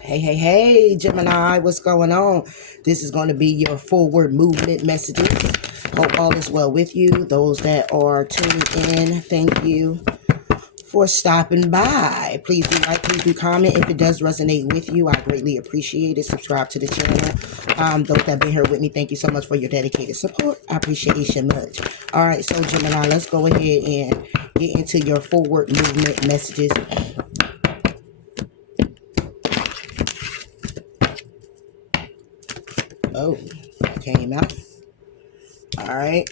Hey, Gemini, what's going on? This is going to be your forward movement messages. Hope all is well with you. Those that are tuning in, thank you for stopping by. Please do like, please do comment. If it does resonate with you, I greatly appreciate it. Subscribe to the channel. Those that have been here with me, thank you so much for your dedicated support. I appreciate you much. All right, so Gemini, let's go ahead and get into your forward movement messages. Oh, came out. All right.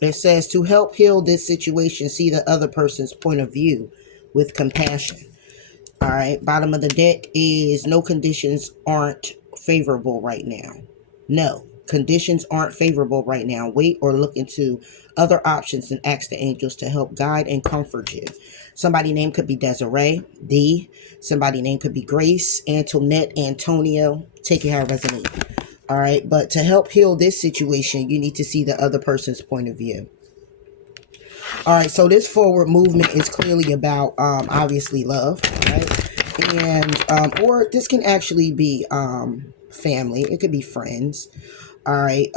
It says to help heal this situation, see the other person's point of view with compassion. All right. Bottom of the deck is no conditions aren't favorable right now. No, conditions aren't favorable right now. Wait or look into other options and ask the angels to help guide and comfort you. Somebody name could be Desiree, D. Somebody name could be Grace, Antoinette, Antonio. Take it how it resonates. All right. But to help heal this situation, you need to see the other person's point of view. All right. So this forward movement is clearly about, obviously, love. Right. And, or this can actually be, family. It could be friends. All right.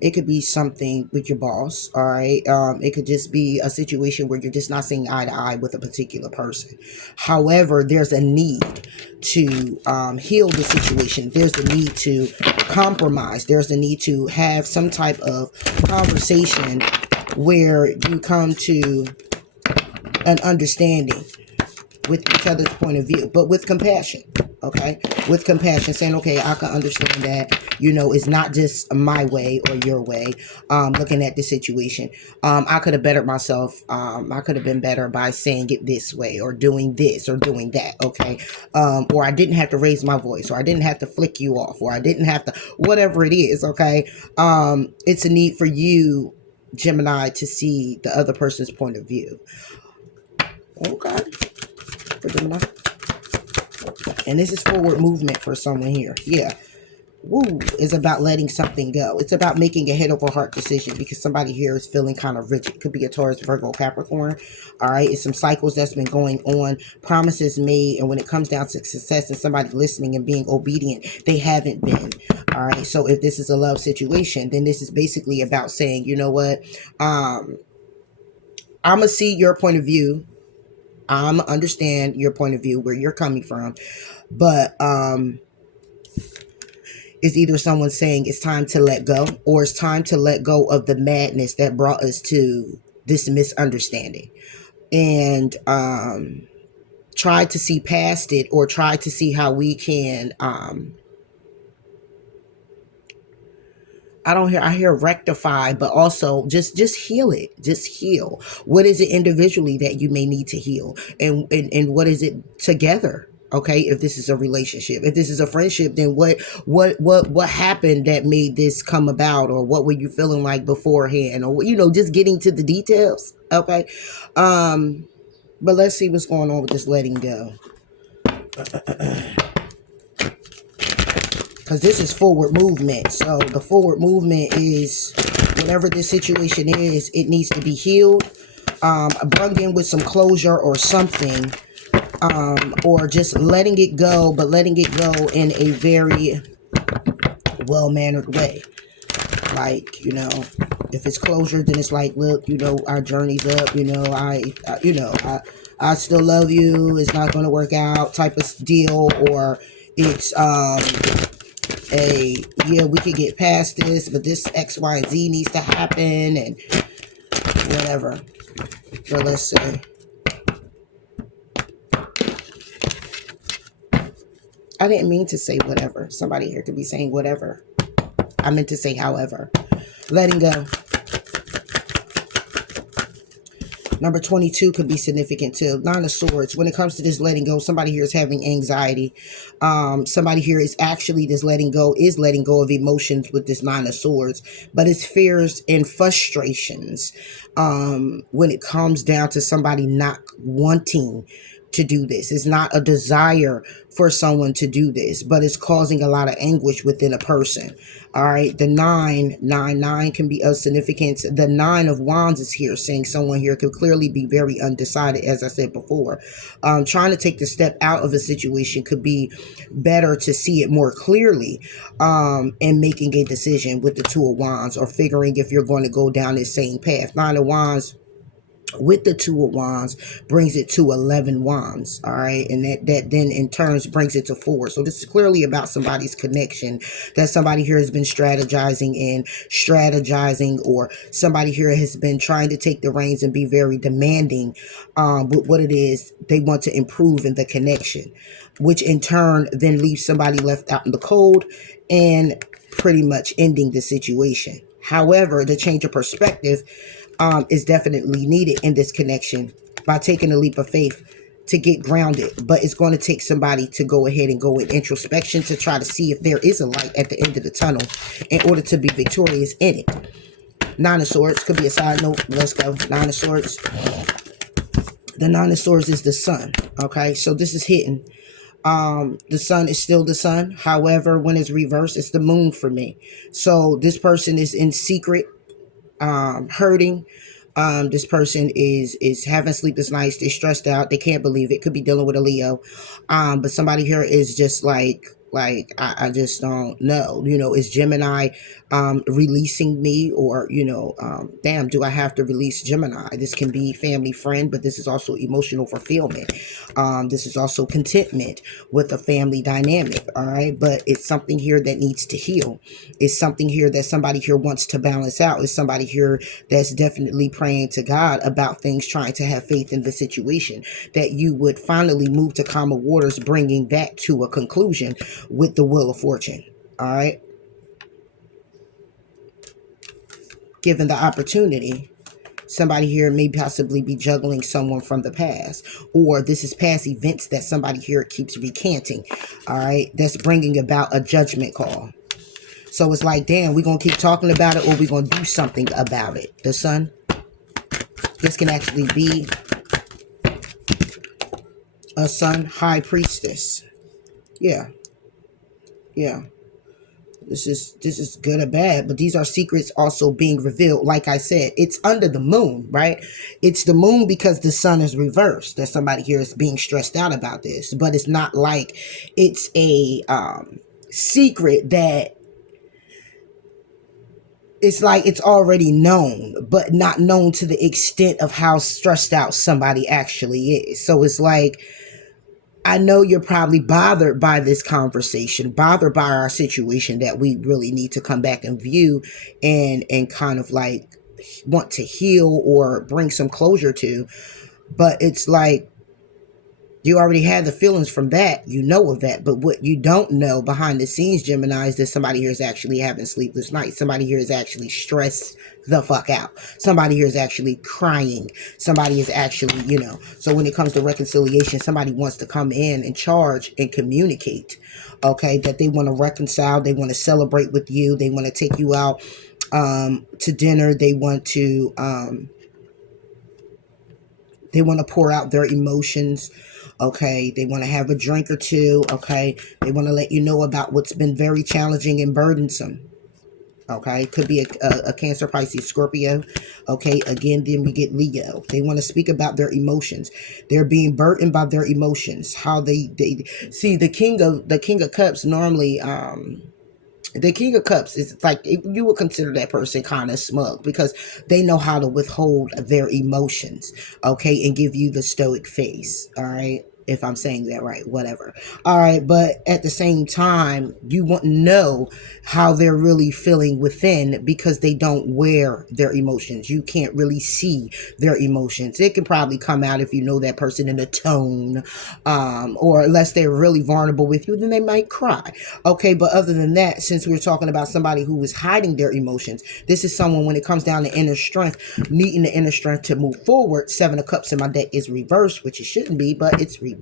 It could be something with your boss. All right. It could just be a situation where you're just not seeing eye to eye with a particular person. However, there's a need to heal the situation. There's the need to compromise. There's the need to have some type of conversation where you come to an understanding with each other's point of view, but with compassion. Okay, with compassion, saying, okay, I can understand that, it's not just my way or your way. Looking at the situation, I could have bettered myself. I could have been better by saying it this way or doing this or doing that. Okay, or I didn't have to raise my voice, or I didn't have to flick you off, or I didn't have to, whatever it is. Okay, it's a need for you, Gemini, to see the other person's point of view. Okay, for Gemini. And this is forward movement for someone here. Yeah. Woo. It's about letting something go. It's about making a head over heart decision because somebody here is feeling kind of rigid. It could be a Taurus, Virgo, Capricorn. All right. It's some cycles that's been going on, promises made. And when it comes down to success and somebody listening and being obedient, they haven't been. All right. So if this is a love situation, then this is basically about saying, you know what? I'm going to see your point of view. I'm going to understand your point of view, where you're coming from. But it's either someone saying it's time to let go, or it's time to let go of the madness that brought us to this misunderstanding, and try to see past it, or try to see how we can I hear rectify, but also just heal it. Just heal. What is it individually that you may need to heal? And what is it together? Okay, if this is a relationship, if this is a friendship, then what happened that made this come about, or what were you feeling like beforehand, or just getting to the details. Okay, but let's see what's going on with this letting go. Because this is forward movement. So the forward movement is whatever this situation is, it needs to be healed, brought in with some closure or something, or just letting it go, but letting it go in a very well-mannered way. Like, if it's closure, then it's like, look, our journey's up, I still love you, it's not going to work out type of deal, or it's, we could get past this, but this X, Y, and Z needs to happen, and whatever. So let's say, I didn't mean to say whatever. Somebody here could be saying whatever. I meant to say however. Letting go. Number 22 could be significant too. Nine of Swords. When it comes to this letting go, somebody here is having anxiety. Somebody here is actually is letting go of emotions with this Nine of Swords. But it's fears and frustrations when it comes down to somebody not wanting to do this. It's not a desire for someone to do this, but it's causing a lot of anguish within a person. All right. The 999 can be of significance. The 9 of Wands is here, saying someone here could clearly be very undecided, as I said before. Trying to take the step out of a situation could be better to see it more clearly, and making a decision with the 2 of Wands, or figuring if you're going to go down this same path. 9 of Wands with the 2 of Wands brings it to 11 Wands. All right. And that then in turns brings it to 4. So this is clearly about somebody's connection, that somebody here has been strategizing, or somebody here has been trying to take the reins and be very demanding with what it is they want to improve in the connection, which in turn then leaves somebody left out in the cold and pretty much ending the situation. However, the change of perspective is definitely needed in this connection by taking a leap of faith to get grounded. But it's going to take somebody to go ahead and go in introspection to try to see if there is a light at the end of the tunnel in order to be victorious in it. 9 of Swords could be a side note. Let's go. 9 of Swords. The 9 of Swords is the sun. Okay, so this is hidden. The sun is still the sun. However, when it's reversed, it's the moon for me. So this person is in secret, hurting. This person is having sleepless nights. They're stressed out. They can't believe it. Could be dealing with a Leo. But somebody here is just like I just don't know. Is Gemini releasing me, or damn, do I have to release Gemini? This can be family, friend, but this is also emotional fulfillment. This is also contentment with a family dynamic. All right, but it's something here that needs to heal. It's something here that somebody here wants to balance out. It's somebody here that's definitely praying to God about things, trying to have faith in the situation, that you would finally move to calmer waters, bringing that to a conclusion with the Wheel of Fortune. All right. Given the opportunity, somebody here may possibly be juggling someone from the past, or this is past events that somebody here keeps recanting. All right. That's bringing about a judgment call. So it's like, damn, we're going to keep talking about it, or we're going to do something about it. The sun. This can actually be a sun high priestess. Yeah. Yeah. This is good or bad, but these are secrets also being revealed. Like I said, it's under the moon, right? It's the moon because the sun is reversed. That somebody here is being stressed out about this, but it's not like it's a secret that it's like it's already known, but not known to the extent of how stressed out somebody actually is. So it's like, I know you're probably bothered by this conversation, bothered by our situation that we really need to come back and view and kind of like want to heal or bring some closure to. But it's like, you already had the feelings from that. You know of that. But what you don't know behind the scenes, Gemini, is that somebody here is actually having sleepless nights. Somebody here is actually stressed the fuck out. Somebody here is actually crying. Somebody is actually, So when it comes to reconciliation, somebody wants to come in and charge and communicate. Okay, that they want to reconcile. They want to celebrate with you. They want to take you out to dinner. They want to pour out their emotions. Okay, they want to have a drink or two. Okay, they want to let you know about what's been very challenging and burdensome. Okay, could be a Cancer, Pisces, Scorpio. Okay, again, then we get Leo. They want to speak about their emotions. They're being burdened by their emotions. How they see the King of Cups normally. The King of Cups is like, you would consider that person kind of smug because they know how to withhold their emotions, okay, and give you the stoic face, all right? If I'm saying that right, whatever. All right, but at the same time, you won't know how they're really feeling within because they don't wear their emotions. You can't really see their emotions. It can probably come out if you know that person in a tone, or unless they're really vulnerable with you, then they might cry. Okay, but other than that, since we're talking about somebody who is hiding their emotions, this is someone, when it comes down to inner strength, needing the inner strength to move forward. 7 of Cups in my deck is reversed, which it shouldn't be, but it's reversed.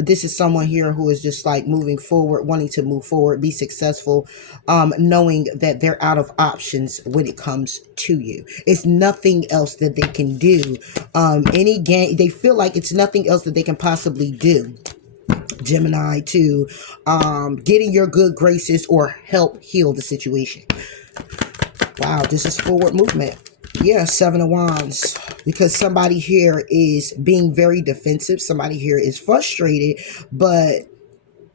This is someone here who is just like moving forward, wanting to move forward, be successful, knowing that they're out of options when it comes to you. It's nothing else that they can do. Any game, they feel like it's nothing else that they can possibly do, Gemini, to get in your good graces or help heal the situation. Wow, this is forward movement. Yeah, Seven of Wands. Because somebody here is being very defensive. Somebody here is frustrated, but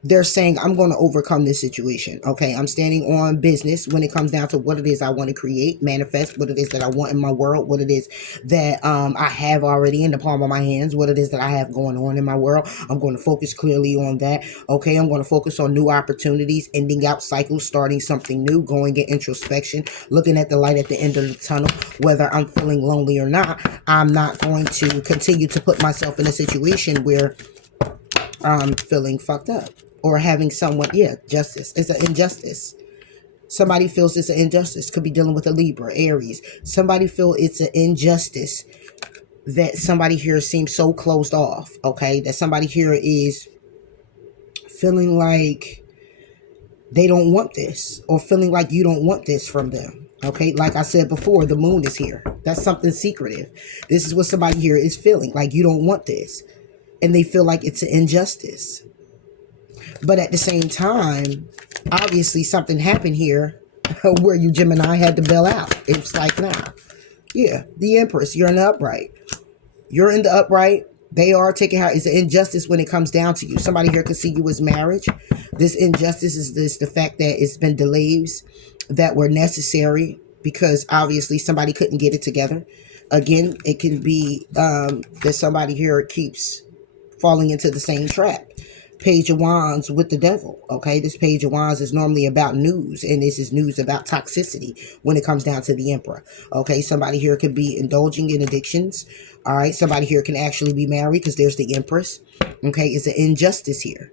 they're saying, I'm going to overcome this situation. Okay, I'm standing on business when it comes down to what it is I want to create, manifest, what it is that I want in my world, what it is that I have already in the palm of my hands, what it is that I have going on in my world. I'm going to focus clearly on that. Okay, I'm going to focus on new opportunities, ending out cycles, starting something new, going in introspection, looking at the light at the end of the tunnel. Whether I'm feeling lonely or not, I'm not going to continue to put myself in a situation where I'm feeling fucked up. Or having someone, yeah, justice. It's an injustice. Somebody feels it's an injustice. Could be dealing with a Libra, Aries. Somebody feels it's an injustice that somebody here seems so closed off, okay? That somebody here is feeling like they don't want this, or feeling like you don't want this from them, okay? Like I said before, the moon is here. That's something secretive. This is what somebody here is feeling, like you don't want this. And they feel like it's an injustice. But at the same time, obviously something happened here where you, Gemini, had to bail out. It's like, nah. Yeah, the Empress, you're in the upright. You're in the upright. They are taking out. It's an injustice when it comes down to you. Somebody here could see you as marriage. This injustice is the fact that it's been delays that were necessary because obviously somebody couldn't get it together. Again, it can be that somebody here keeps falling into the same trap. Page of Wands with the Devil. Okay, this Page of Wands is normally about news, and this is news about toxicity when it comes down to the Emperor. Okay, somebody here could be indulging in addictions. All right, somebody here can actually be married because there's the Empress. Okay, it's an injustice here.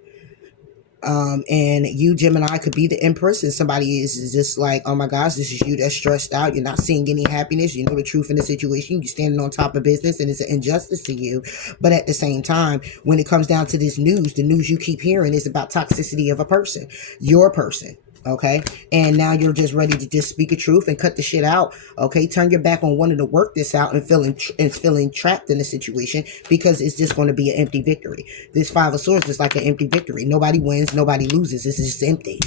And you, Gemini, could be the Empress, and somebody is just like, oh my gosh, this is you that's stressed out. You're not seeing any happiness. You know the truth in the situation. You're standing on top of business, and it's an injustice to you. But at the same time, when it comes down to this news, the news you keep hearing is about toxicity of a person, your person. Okay, and now you're just ready to just speak a truth and cut the shit out. Okay, turn your back on wanting to work this out and feeling trapped in the situation because it's just going to be an empty victory. This Five of Swords is like an empty victory. Nobody wins, nobody loses. This is just empty.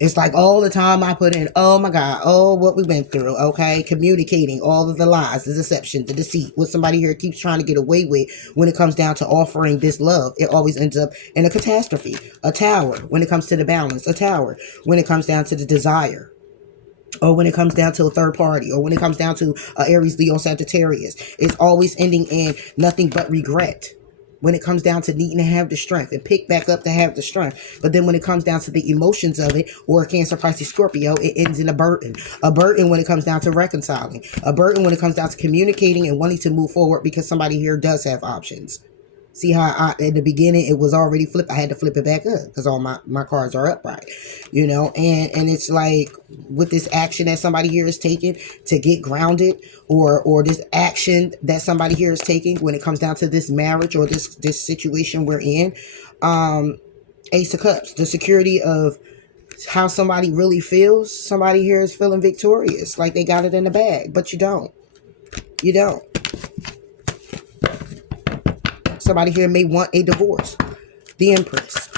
It's like all the time I put in, oh my God, oh, what we went through, okay? Communicating all of the lies, the deception, the deceit, what somebody here keeps trying to get away with when it comes down to offering this love. It always ends up in a catastrophe, a tower when it comes to the balance, a tower when it comes down to the desire. Or when it comes down to a third party, or when it comes down to Aries, Leo, Sagittarius. It's always ending in nothing but regret. When it comes down to needing to have the strength and pick back up to have the strength. But then when it comes down to the emotions of it, or Cancer, Pisces, Scorpio, it ends in a burden. A burden when it comes down to reconciling. A burden when it comes down to communicating and wanting to move forward because somebody here does have options. See how in the beginning it was already flipped. I had to flip it back up because all my cards are upright, you know. And it's like with this action that somebody here is taking to get grounded, or this action that somebody here is taking when it comes down to this marriage or this situation we're in. Ace of Cups, the security of how somebody really feels. Somebody here is feeling victorious, like they got it in the bag, but you don't. You don't. Somebody here may want a divorce. The Empress.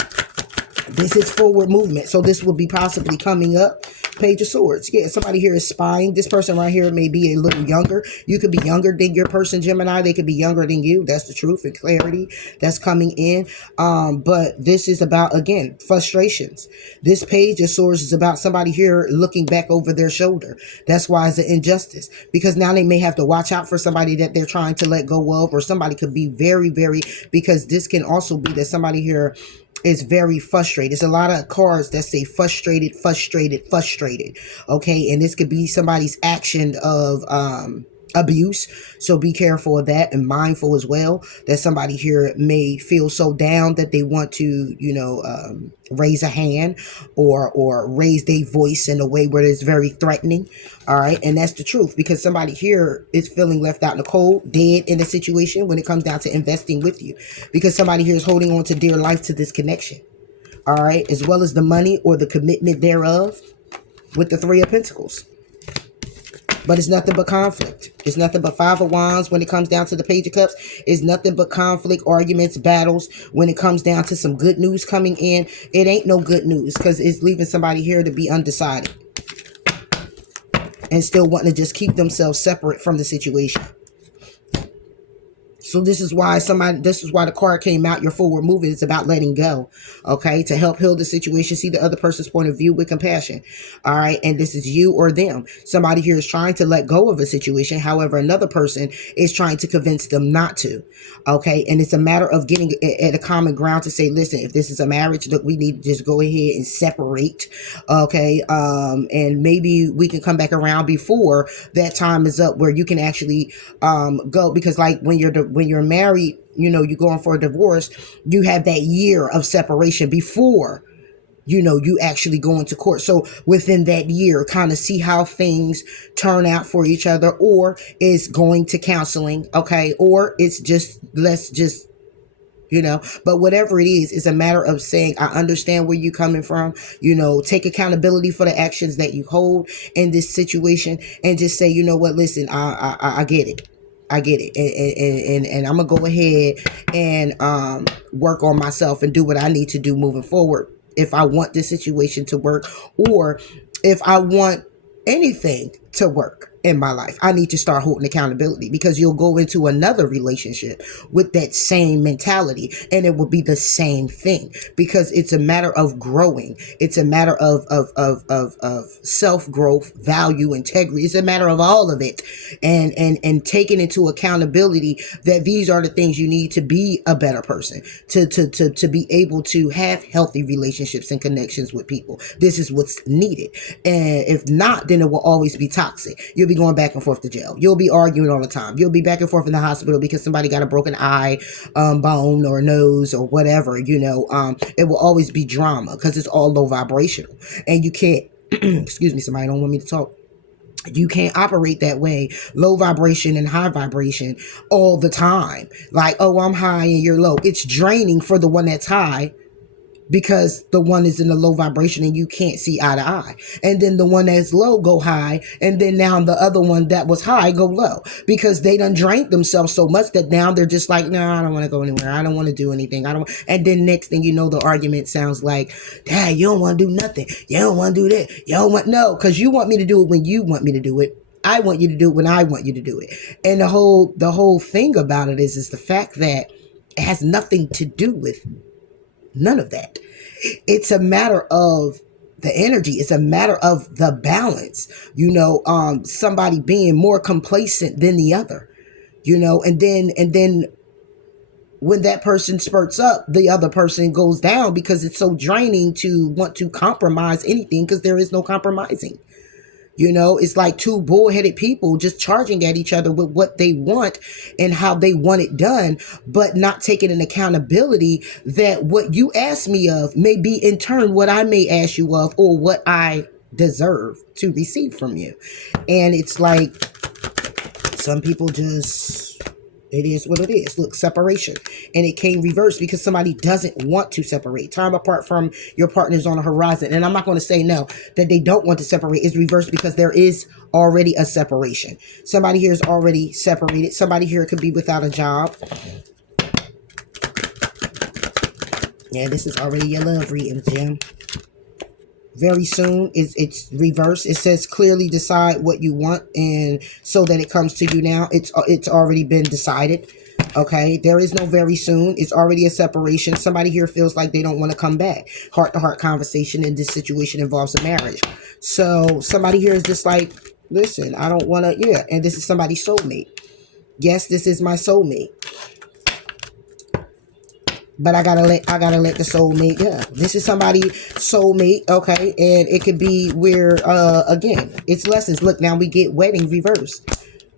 This is forward movement. So this will be possibly coming up. Page of Swords. Yeah, somebody here is spying. This person right here may be a little younger. You could be younger than your person, Gemini. They could be younger than you. That's the truth and clarity that's coming in. But this is about, again, frustrations. This Page of Swords is about somebody here looking back over their shoulder. That's why it's an injustice. Because now they may have to watch out for somebody that they're trying to let go of, or somebody could be very, very, because this can also be that somebody here is very frustrated. There's a lot of cards that say frustrated. Okay, and this could be somebody's action of abuse. So be careful of that and mindful as well that somebody here may feel so down that they want to, raise a hand or raise their voice in a way where it's very threatening. All right. And that's the truth, because somebody here is feeling left out in the cold, dead in the situation when it comes down to investing with you, because somebody here is holding on to dear life to this connection. All right. As well as the money or the commitment thereof with the Three of Pentacles. But it's nothing but conflict. It's nothing but Five of Wands when it comes down to the Page of Cups. It's nothing but conflict, arguments, battles. When it comes down to some good news coming in, it ain't no good news, because it's leaving somebody here to be undecided and still wanting to just keep themselves separate from the situation. So this is why the card came out. Your forward movement is about letting go, okay? To help heal the situation, see the other person's point of view with compassion, all right? And this is you or them. Somebody here is trying to let go of a situation. However, another person is trying to convince them not to, okay? And it's a matter of getting at a common ground to say, listen, if this is a marriage, look, we need to just go ahead and separate, okay? And maybe we can come back around before that time is up where you can actually go, because like when you're married, you're going for a divorce, you have that year of separation before, you actually go into court. So within that year, kind of see how things turn out for each other, or is going to counseling, okay? Or it's just, let's just, but whatever it is, it's a matter of saying, I understand where you're coming from, take accountability for the actions that you hold in this situation, and just say, you know what, listen, I get it. I get it. And I'm going to go ahead and work on myself and do what I need to do moving forward if I want this situation to work, or if I want anything to work in my life. I need to start holding accountability, because you'll go into another relationship with that same mentality and it will be the same thing, because it's a matter of growing. It's a matter of self-growth, value, integrity. It's a matter of all of it, and taking into accountability that these are the things you need to be a better person, to be able to have healthy relationships and connections with people. This is what's needed. And if not, then it will always be toxic. You'll be going back and forth to jail. You'll be arguing all the time. You'll be back and forth in the hospital because somebody got a broken eye, bone, or nose, or whatever. It will always be drama, because it's all low vibrational, and you can't excuse me, somebody don't want me to talk. You can't operate that way, low vibration and high vibration all the time. Like, oh, I'm high and you're low. It's draining for the one that's high, because the one is in the low vibration and you can't see eye to eye. And then the one that's low go high, and then now the other one that was high go low, because they done drained themselves so much that now they're just like, no, I don't want to go anywhere. I don't want to do anything. And then next thing you know, the argument sounds like, Dad, you don't want to do nothing. You don't want to do that. You don't want, no, because you want me to do it when you want me to do it. I want you to do it when I want you to do it. And the whole thing about it is the fact that it has nothing to do with none of that. It's a matter of the energy. It's a matter of the balance, somebody being more complacent than the other, and then when that person spurts up, the other person goes down, because it's so draining to want to compromise anything, because there is no compromising. It's like two bullheaded people just charging at each other with what they want and how they want it done, but not taking an accountability that what you ask me of may be in turn what I may ask you of, or what I deserve to receive from you. And it's like, some people just, it is what it is. Look, separation. And it came reversed because somebody doesn't want to separate. Time apart from your partners on the horizon. And I'm not going to say no, that they don't want to separate. It's reversed because there is already a separation. Somebody here is already separated. Somebody here could be without a job. Yeah, this is already your love reading, Jim. Very soon, it's reversed. It says clearly decide what you want, and so that it comes to you now. It's already been decided. Okay, there is no very soon. It's already a separation. Somebody here feels like they don't want to come back. Heart-to-heart conversation in this situation involves a marriage. So somebody here is just like, listen, I don't want to, yeah. And this is somebody's soulmate. Yes, this is my soulmate. But I gotta let the soulmate, yeah. This is somebody's soulmate, okay? And it could be where, again, it's lessons. Look, now we get wedding reversed.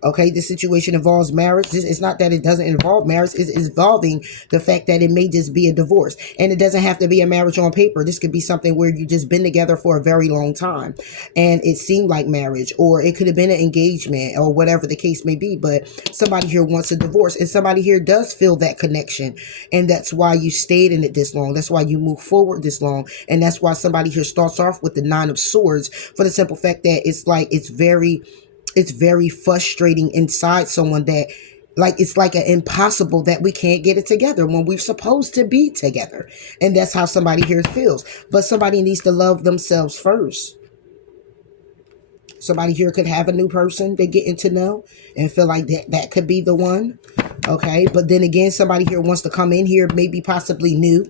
Okay, this situation involves marriage. It's not that it doesn't involve marriage. It's involving the fact that it may just be a divorce. And it doesn't have to be a marriage on paper. This could be something where you just been together for a very long time and it seemed like marriage, or it could have been an engagement or whatever the case may be. But somebody here wants a divorce, and somebody here does feel that connection. And that's why you stayed in it this long. That's why you move forward this long. And that's why somebody here starts off with the Nine of Swords, for the simple fact that it's very frustrating inside someone that, like, it's like an impossible that we can't get it together when we're supposed to be together. And that's how somebody here feels. But somebody needs to love themselves first. Somebody here could have a new person they're getting to know and feel like that could be the one. Okay. But then again, somebody here wants to come in here, maybe possibly new,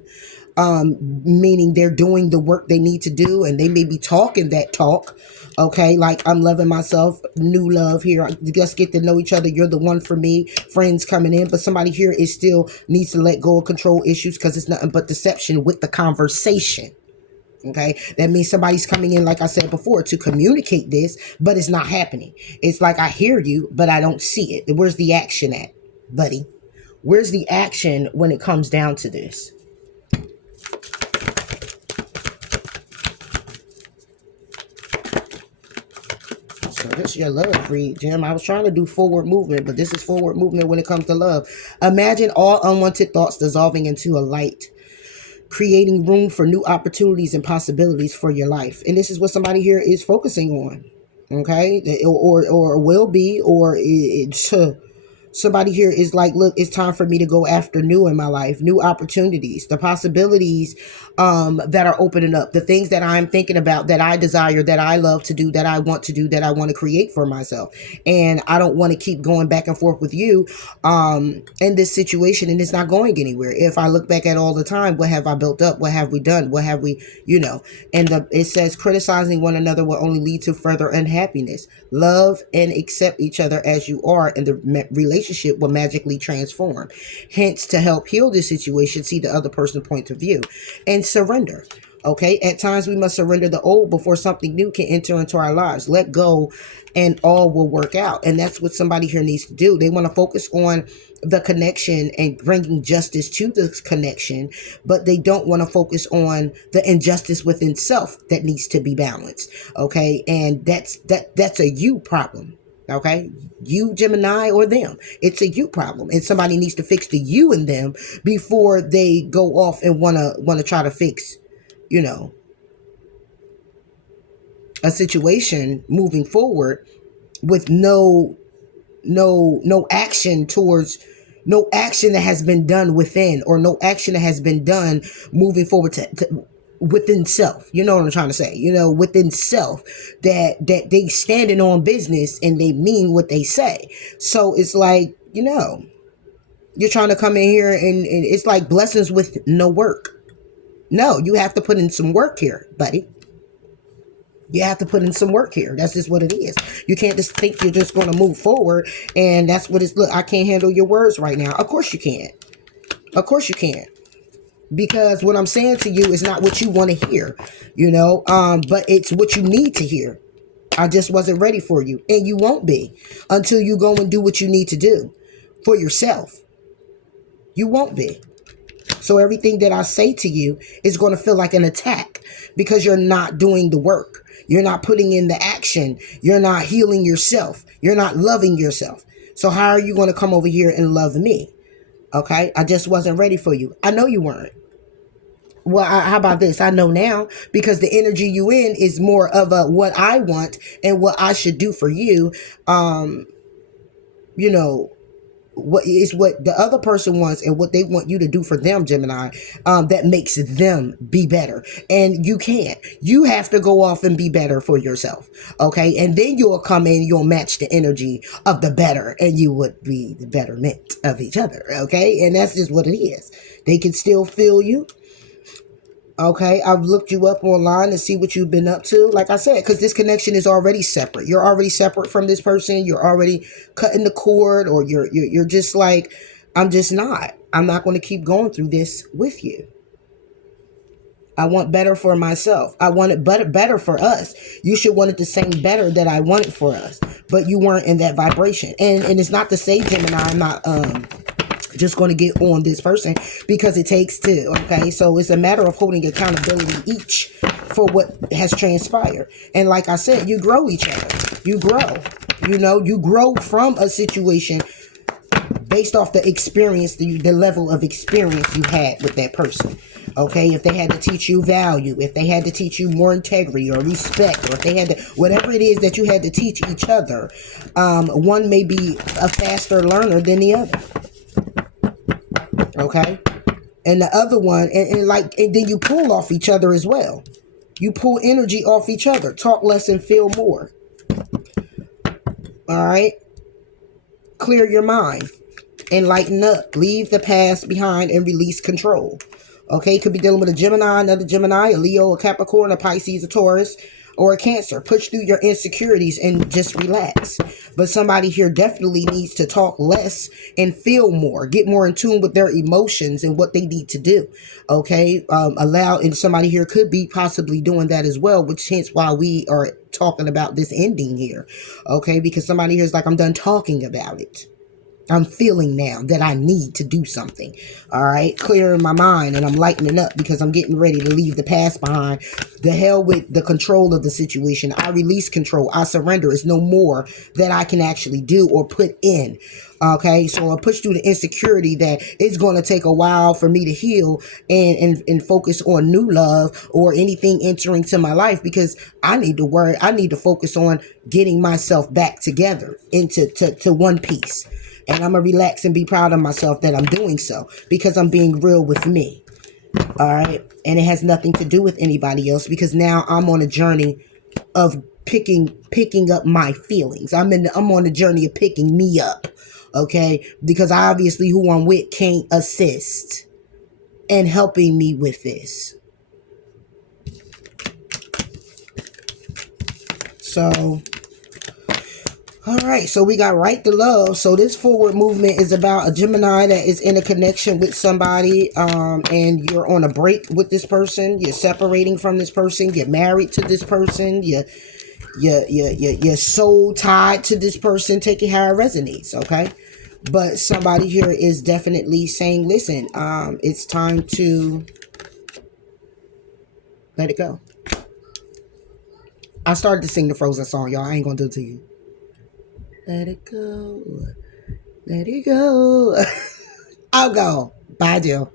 meaning they're doing the work they need to do, and they may be talking that talk. Okay, like, I'm loving myself, new love here. Let's get to know each other. You're the one for me. Friends coming in, but somebody here is still needs to let go of control issues, because it's nothing but deception with the conversation. Okay, that means somebody's coming in, like I said before, to communicate this, but it's not happening. It's like, I hear you, but I don't see it. Where's the action at, buddy? Where's the action when it comes down to this? So this is your love read, Jim. I was trying to do forward movement, but this is forward movement when it comes to love. Imagine all unwanted thoughts dissolving into a light, creating room for new opportunities and possibilities for your life. And this is what somebody here is focusing on. Okay, or will be, or it's somebody here is like, look, it's time for me to go after new in my life, new opportunities, the possibilities that are opening up, the things that I'm thinking about, that I desire, that I love to do, that I want to do, that I want to create for myself. And I don't want to keep going back and forth with you in this situation, and it's not going anywhere. If I look back at all the time, what have I built up? What have we done? What have we, and it says criticizing one another will only lead to further unhappiness. Love and accept each other as you are, and the relationship will magically transform. Hence, to help heal this situation, see the other person's point of view and surrender. Okay, at times we must surrender the old before something new can enter into our lives. Let go and all will work out. And that's what somebody here needs to do. They want to focus on the connection and bringing justice to the connection, but they don't want to focus on the injustice within self that needs to be balanced. Okay, and that's a you problem. Okay, you, Gemini, or them. It's a you problem, and somebody needs to fix the you in them before they go off and wanna try to fix, a situation moving forward with no action towards, no action that has been done within, or no action that has been done moving forward to within self. You know what I'm trying to say? Within self, that they standing on business and they mean what they say. So it's like, you're trying to come in here and it's like blessings with no work. No, you have to put in some work here, buddy. You have to put in some work here. That's just what it is. You can't just think you're just going to move forward, and that's what it's. Look, I can't handle your words right now. Of course you can't. Of course you can't. Because what I'm saying to you is not what you want to hear, but it's what you need to hear. I just wasn't ready for you, and you won't be until you go and do what you need to do for yourself. You won't be. So everything that I say to you is going to feel like an attack because you're not doing the work. You're not putting in the action. You're not healing yourself. You're not loving yourself. So how are you going to come over here and love me? Okay, I just wasn't ready for you. I know you weren't. Well, how about this? I know now, because the energy you in is more of a what I want and what I should do for you. What is what the other person wants and what they want you to do for them, Gemini, that makes them be better. And you have to go off and be better for yourself. Okay. And then you'll come in, you'll match the energy of the better, and you would be the betterment of each other. Okay. And that's just what it is. They can still feel you. Okay, I've looked you up online to see what you've been up to. Like I said, because this connection is already separate. You're already separate from this person. You're already cutting the cord, or you're just like, I'm just not. I'm not going to keep going through this with you. I want better for myself. I want it better for us. You should want it the same better that I want it for us. But you weren't in that vibration. And it's not to say, Gemini, I'm not just going to get on this person, because it takes two. Okay, so it's a matter of holding accountability each for what has transpired. And like I said, you grow each other. You grow. You grow from a situation based off the experience, the level of experience you had with that person. Okay, if they had to teach you value, if they had to teach you more integrity or respect, or if they had to, whatever it is that you had to teach each other, one may be a faster learner than the other. Okay, and the other one, and then you pull off each other as well. You pull energy off each other. Talk less and feel more. All right, clear your mind and lighten up. Leave the past behind and release control. Okay, could be dealing with a Gemini, another Gemini, a Leo, a Capricorn, a Pisces, a Taurus, or a Cancer. Push through your insecurities and just relax. But somebody here definitely needs to talk less and feel more. Get more in tune with their emotions and what they need to do. Okay, and somebody here could be possibly doing that as well, which hence why we are talking about this ending here. Okay, because somebody here is like, I'm done talking about it. I'm feeling now that I need to do something. All right. Clearing my mind, and I'm lightening up because I'm getting ready to leave the past behind. The hell with the control of the situation. I release control. I surrender. It's no more that I can actually do or put in. Okay. So I push through the insecurity that it's going to take a while for me to heal and focus on new love or anything entering to my life, because I need to focus on getting myself back together to one piece. And I'm going to relax and be proud of myself that I'm doing so, because I'm being real with me. All right. And it has nothing to do with anybody else, because now I'm on a journey of picking up my feelings. I'm on a journey of picking me up. Okay. Because obviously who I'm with can't assist in helping me with this. So, all right, so we got right to love. So this forward movement is about a Gemini that is in a connection with somebody, and you're on a break with this person. You're separating from this person. You're married to this person. You're soul tied to this person. Take it how it resonates, okay? But somebody here is definitely saying, listen, it's time to let it go. I started to sing the Frozen song, y'all. I ain't gonna do it to you. Let it go. Let it go. I'll go. Bye, Jill.